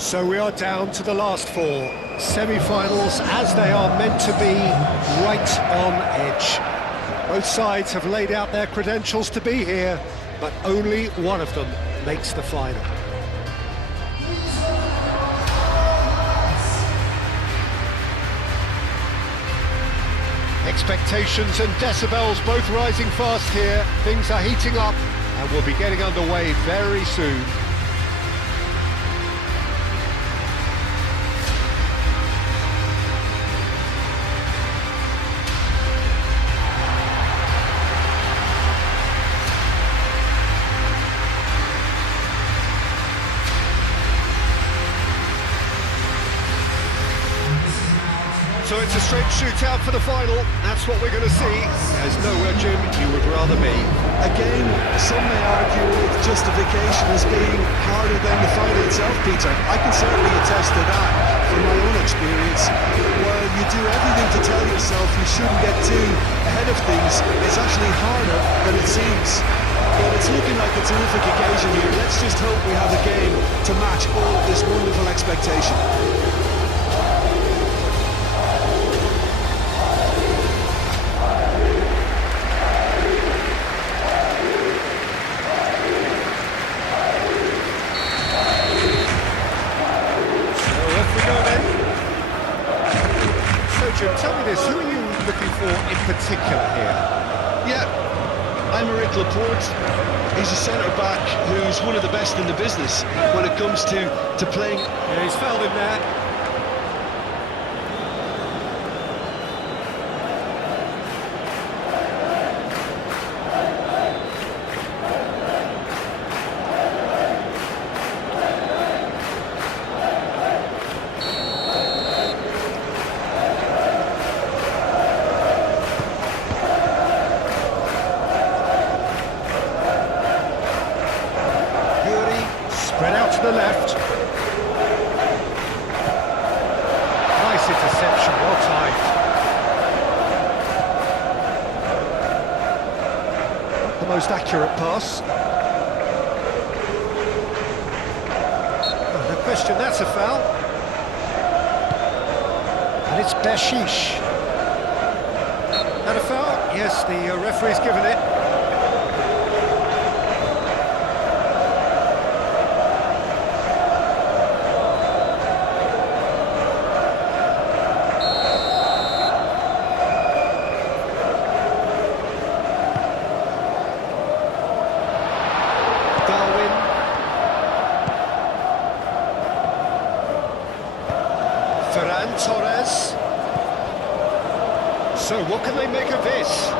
So we are down to the last four. Semi-finals as they are meant to be, right on edge. Both sides have laid out their credentials to be here, but only one of them makes the final. Expectations and decibels both rising fast here. Things are heating up and we'll be getting underway very soon. So it's a straight shootout for the final. That's what we're going to see. There's nowhere, Jim, you would rather be. Again, some may argue with justification as being harder than the final itself, Peter. I can certainly attest to that from my own experience. While you do everything to tell yourself you shouldn't get too ahead of things, it's actually harder than it seems. But it's looking like a terrific occasion here. Let's just hope we have a game to match all of this wonderful expectation. Jim, tell me this, who are you looking for in particular here? Yeah, I'm Rick Laporte. He's a centre-back who's one of the best in the business when it comes to playing. Yeah, he's fouled him there. Spread out to the left. Nice interception, well timed. Not the most accurate pass. Oh, no question, that's a foul. And it's Bashish. That a foul? Yes, the referee's given it. Torres. So what can they make of this?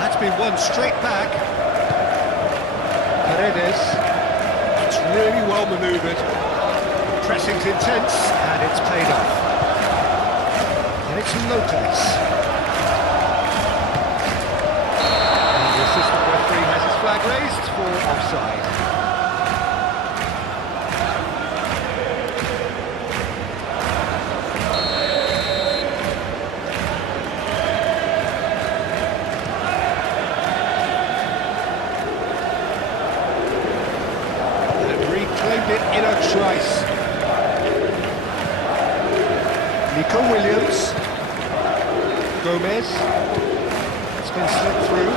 That's been won straight back. Paredes. It's really well manoeuvred. Pressing's intense and it's paid off. And it's Lopez. And the assistant referee has his flag raised for offside. In a trice. Nico Williams. Gomez. It's been slipped through.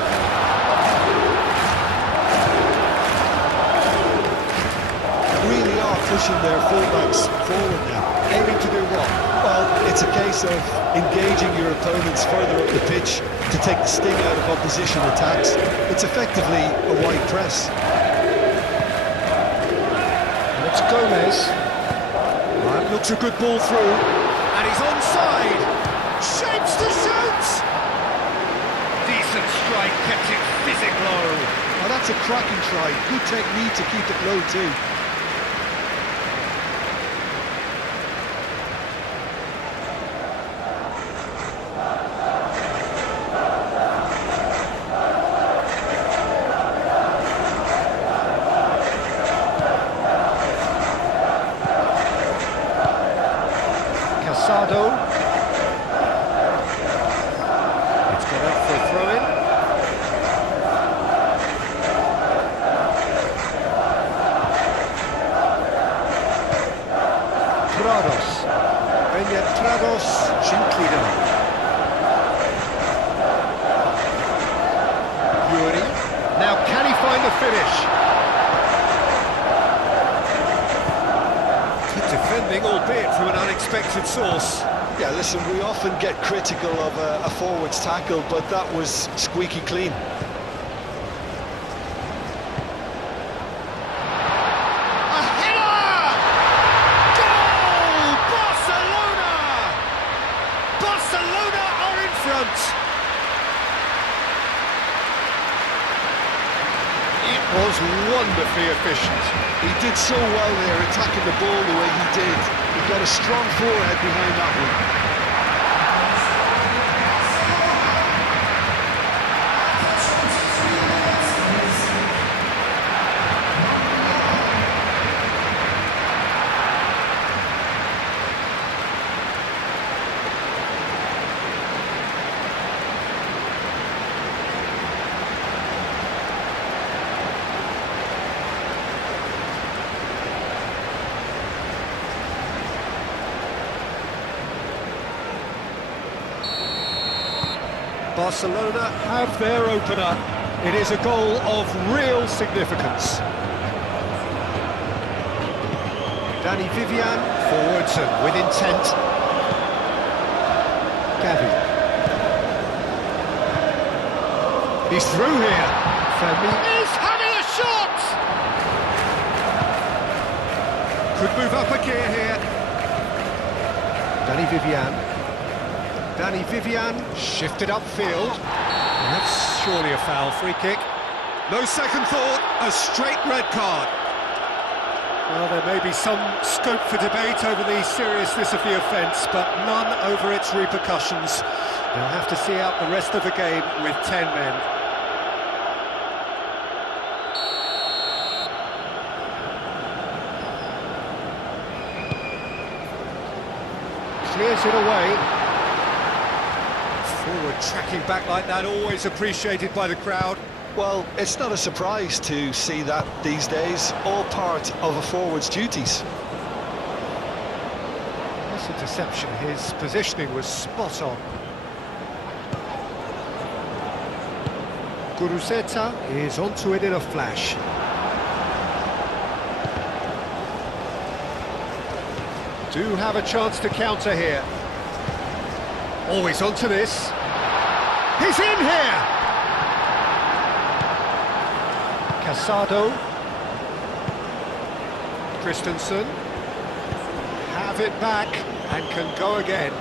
Really are pushing their fullbacks forward now. Aiming to do what? Well, it's a case of engaging your opponents further up the pitch to take the sting out of opposition attacks. It's effectively a wide press. It's Gomez. That looks a good ball through. And he's onside. Shapes to shoot! Decent strike, kept it fizzing low. Well, that's a cracking try. Good technique to keep it low too. It's gone out for a throw-in. finish. Good defending, albeit from an unexpected source. Yeah, listen, we often get critical of a forward's tackle, but that was squeaky clean. A header! Goal! Barcelona! Barcelona are in front. It was wonderfully efficient. He did so well there, attacking the ball the way he did. He got a strong forehead behind that one. Barcelona have their opener. It is a goal of real significance. Danny Vivian forwards and with intent. Gavi. He's through here. Femi is having a shot! Could move up a gear here. Danny Vivian. Danny Vivian shifted upfield. That's surely a foul. Free kick. No second thought, a straight red card. Well, there may be some scope for debate over the seriousness of the offence, but none over its repercussions. They'll have to see out the rest of the game with 10 men. Clears it away. Forward tracking back like that, always appreciated by the crowd. Well, it's not a surprise to see that these days, all part of a forward's duties. This interception, his positioning was spot on. Guruzeta is onto it in a flash. Do have a chance to counter here. Always onto this. He's in here! Casado. Christensen. Have it back and can go again.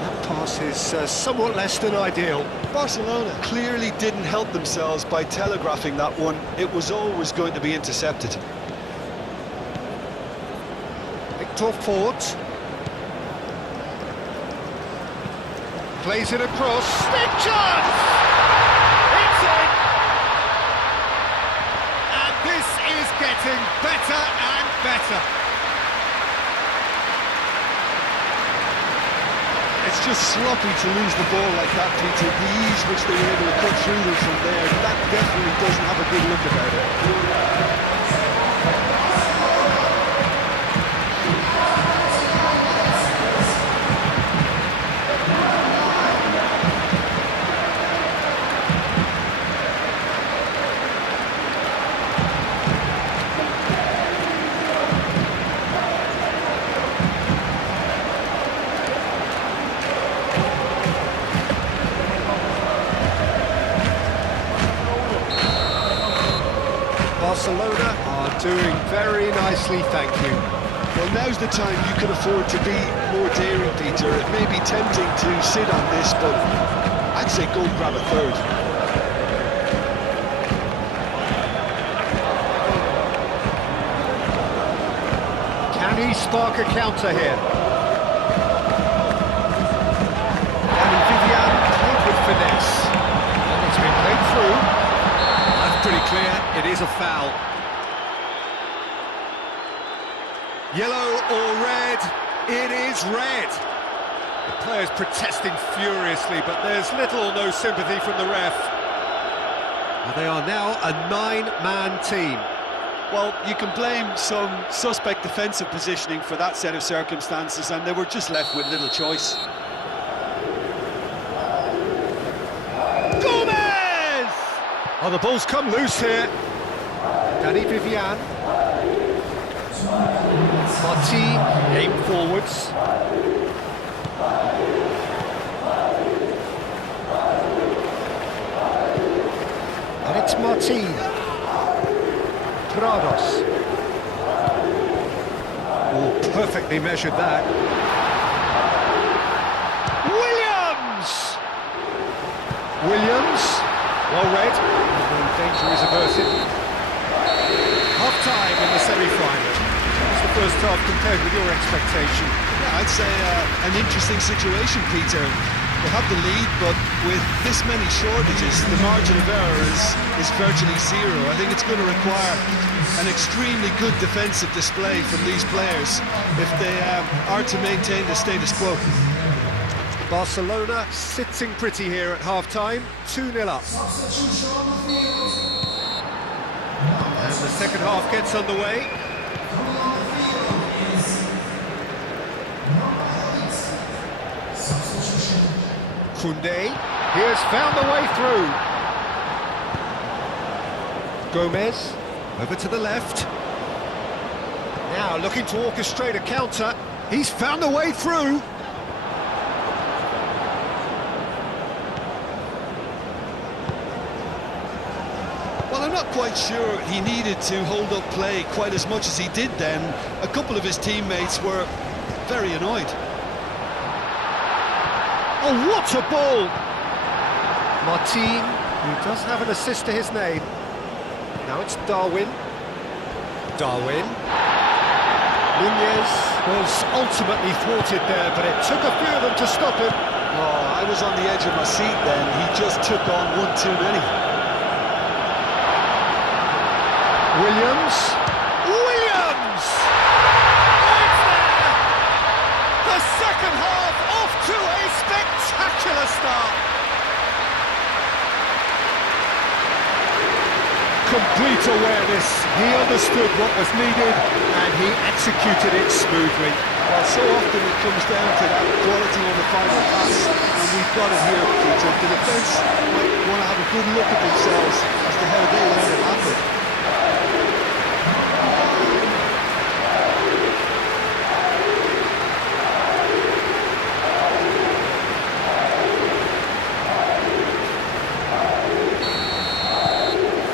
That pass is somewhat less than ideal. Barcelona clearly didn't help themselves by telegraphing that one. It was always going to be intercepted. Victor Fort. Plays it across. Big chance! It's in! And this is getting better and better. It's just sloppy to lose the ball like that, Peter. The ease which they were able to cut through them from there, that definitely doesn't have a good look about it. Barcelona are doing very nicely, thank you. Well, now's the time you can afford to be more daring, Peter. It may be tempting to sit on this, but I'd say go grab a third. Can he spark a counter here? And Vivian played with finesse. And it's been played through. That's pretty clear, it is a foul. Yellow or red? It is red. The players protesting furiously, but there's little or no sympathy from the ref. Well, they are now a 9-man team. Well, you can blame some suspect defensive positioning for that set of circumstances, and they were just left with little choice. Oh, the ball's come loose here. Danny Vivian. Martin, aim forwards. And it's Martin. Prados. Oh, perfectly measured that. Williams, well read, danger is averted. Half-time in the semi-final. How's the first half compared with your expectation? Yeah, I'd say an interesting situation, Peter. They have the lead, but with this many shortages, the margin of error is virtually zero. I think it's going to require an extremely good defensive display from these players if they are to maintain the status quo. Barcelona sitting pretty here at half-time, 2-0 up. And the second half gets underway. Koundé, he has found the way through. Gomez, over to the left. Now looking to orchestrate a counter. He's found the way through. Well, I'm not quite sure he needed to hold up play quite as much as he did then. A couple of his teammates were very annoyed. Oh, what a ball! Martin, who does have an assist to his name. Now it's Darwin. Darwin. Nunez was ultimately thwarted there, but it took a few of them to stop him. Oh, I was on the edge of my seat then. He just took on one too many. Williams! Williams! It's there! The second half off to a spectacular start! Complete awareness, he understood what was needed and he executed it smoothly. Well, so often it comes down to that quality on the final pass, and we've got it here, Peter. The defence might want to have a good look at themselves as to how they let it happen.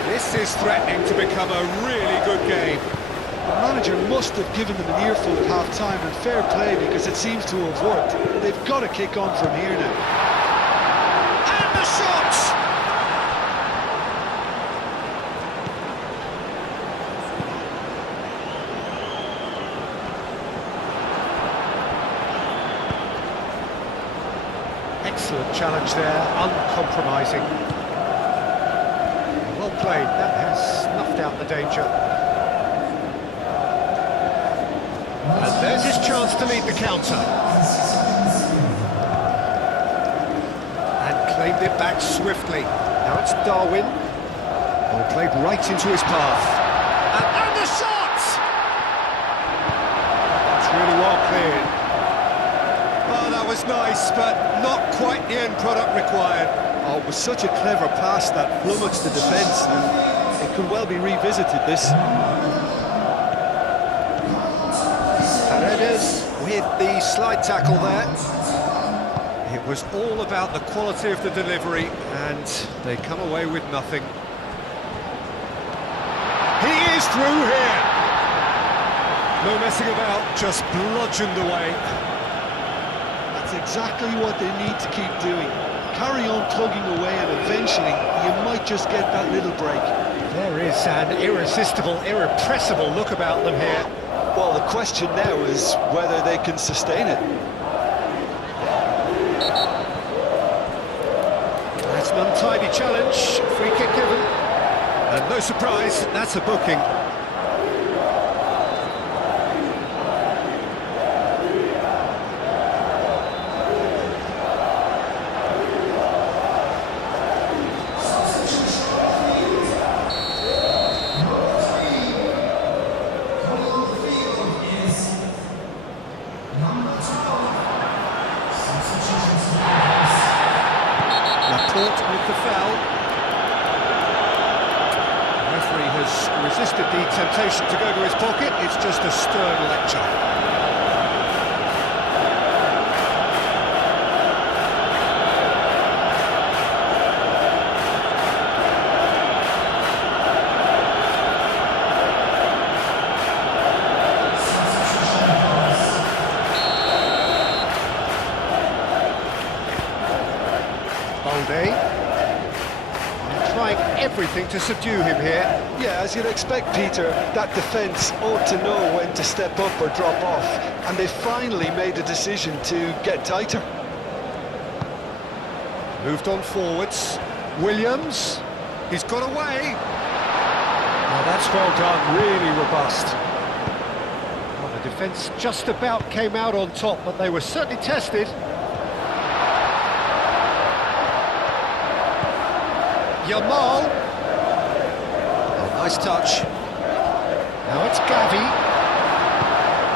This is threatening to become a really good game. The manager must have given them an earful at half-time, and fair play because it seems to have worked. They've got to kick on from here now. And the shot! Excellent challenge there, uncompromising. Well played, that has snuffed out the danger. And there's his chance to lead the counter. And claimed it back swiftly. Now it's Darwin. Ball played right into his path. And the shot! That's really well cleared. Oh, that was nice, but not quite the end product required. Oh, it was such a clever pass that flummoxed the defence, and it could well be revisited, this. Paredes with the slide tackle there. It was all about the quality of the delivery, and they come away with nothing. He is through here. No messing about, just bludgeoned away. That's exactly what they need to keep doing. Carry on plugging away, and eventually you might just get that little break. There is an irresistible, irrepressible look about them here. Well, the question now is whether they can sustain it. That's an untidy challenge, free kick given. And no surprise, that's a booking. With the foul. resisted the temptation to go to his pocket. It's just a stern lecture. Trying everything to subdue him here. Yeah, as you'd expect, Peter, that defence ought to know when to step up or drop off, and they finally made a decision to get tighter. Moved on forwards. Williams, he's got away. Oh, that's well done, really robust. Well, the defence just about came out on top, but they were certainly tested. Yamal. Oh, nice touch. Now it's Gavi.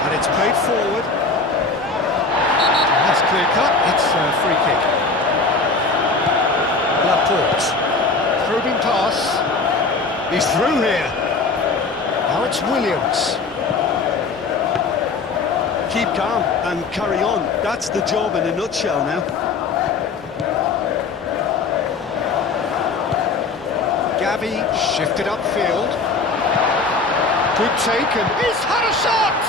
And it's played forward. That's clear cut. It's a free kick. Laporte. Probing pass. He's through here. Now it's Williams. Keep calm and carry on. That's the job in a nutshell now. Gavi shifted upfield. Good take, and he's had a shot!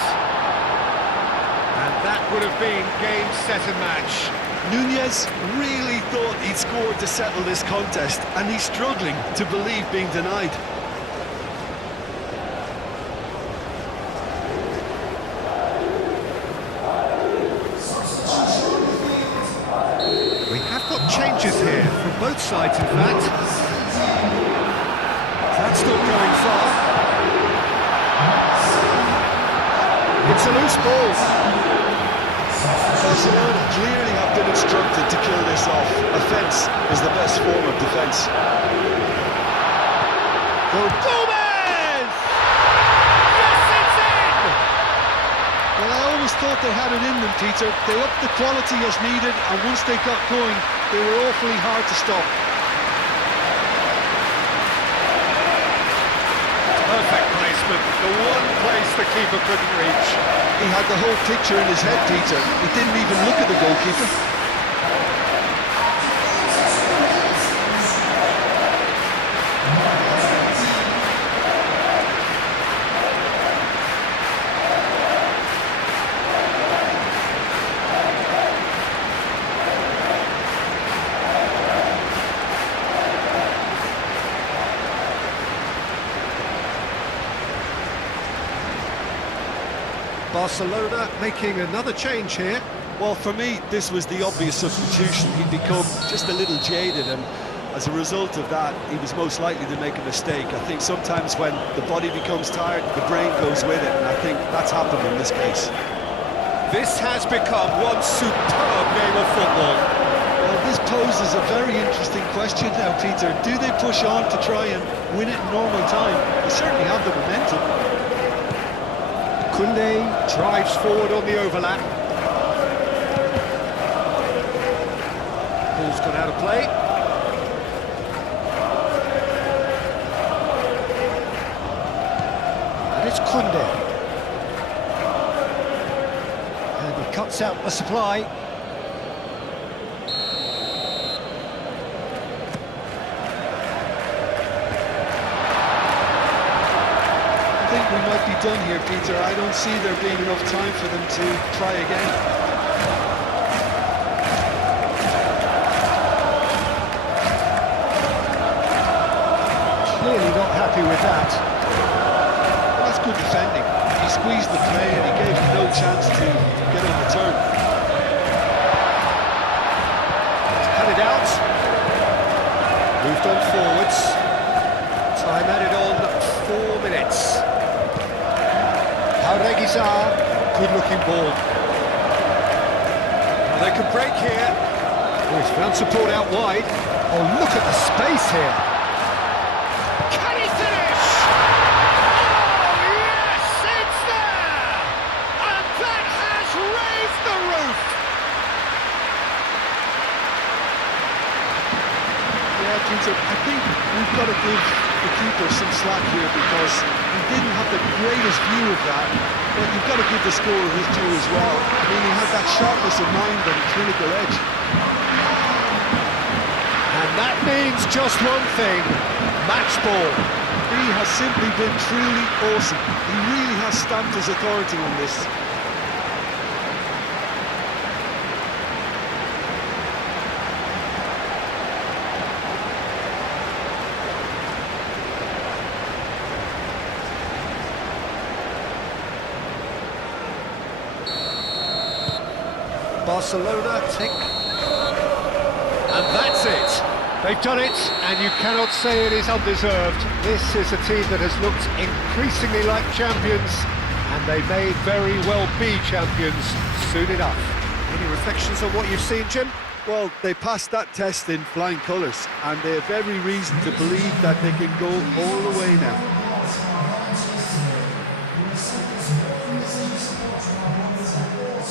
And that would have been game, set and match. Nunez really thought he'd scored to settle this contest, and he's struggling to believe being denied. We have got changes here from both sides, in fact. That's not going far. It's a loose ball. Barcelona clearly have been instructed to kill this off. Offence is the best form of defence. Gomez! Yes, it's in! Well, I always thought they had it in them, Peter. They upped the quality as needed, and once they got going, they were awfully hard to stop. Perfect placement, the one place the keeper couldn't reach. He had the whole picture in his head, Peter. He didn't even look at the goalkeeper. Barcelona making another change here. Well, for me, this was the obvious substitution. He'd become just a little jaded, and as a result of that, he was most likely to make a mistake. I think sometimes when the body becomes tired, the brain goes with it, and I think that's happened in this case. This has become one superb game of football. Well, this poses a very interesting question now, Peter. Do they push on to try and win it in normal time? They certainly have the momentum. Koundé drives forward on the overlap. Ball's gone out of play. And it's Koundé. And he cuts out the supply. I think we might be done here, Peter. I don't see there being enough time for them to try again. Clearly not happy with that. Well, that's good defending. He squeezed the play and he gave him no chance to get on the turn. Cut it out. Moved on forwards. Time added on 4 minutes. Reguizar, good-looking ball. Well, they can break here. Oh, he's found support out wide. Oh, look at the space here. Can he finish? Oh, yes, it's there! And that has raised the roof! Yeah, Peter, I think we've got to give the keeper some slack here because he didn't have the greatest view of that, but you've got to give the scorer his due as well. I mean, he had that sharpness of mind and clinical edge. And that means just one thing, match ball. He has simply been truly awesome. He really has stamped his authority on this. Barcelona tick. And that's it. They've done it, and you cannot say it is undeserved. This is a team that has looked increasingly like champions, and they may very well be champions soon enough. Any reflections on what you've seen, Jim? Well, they passed that test in flying colours, and they have every reason to believe that they can go all the way now.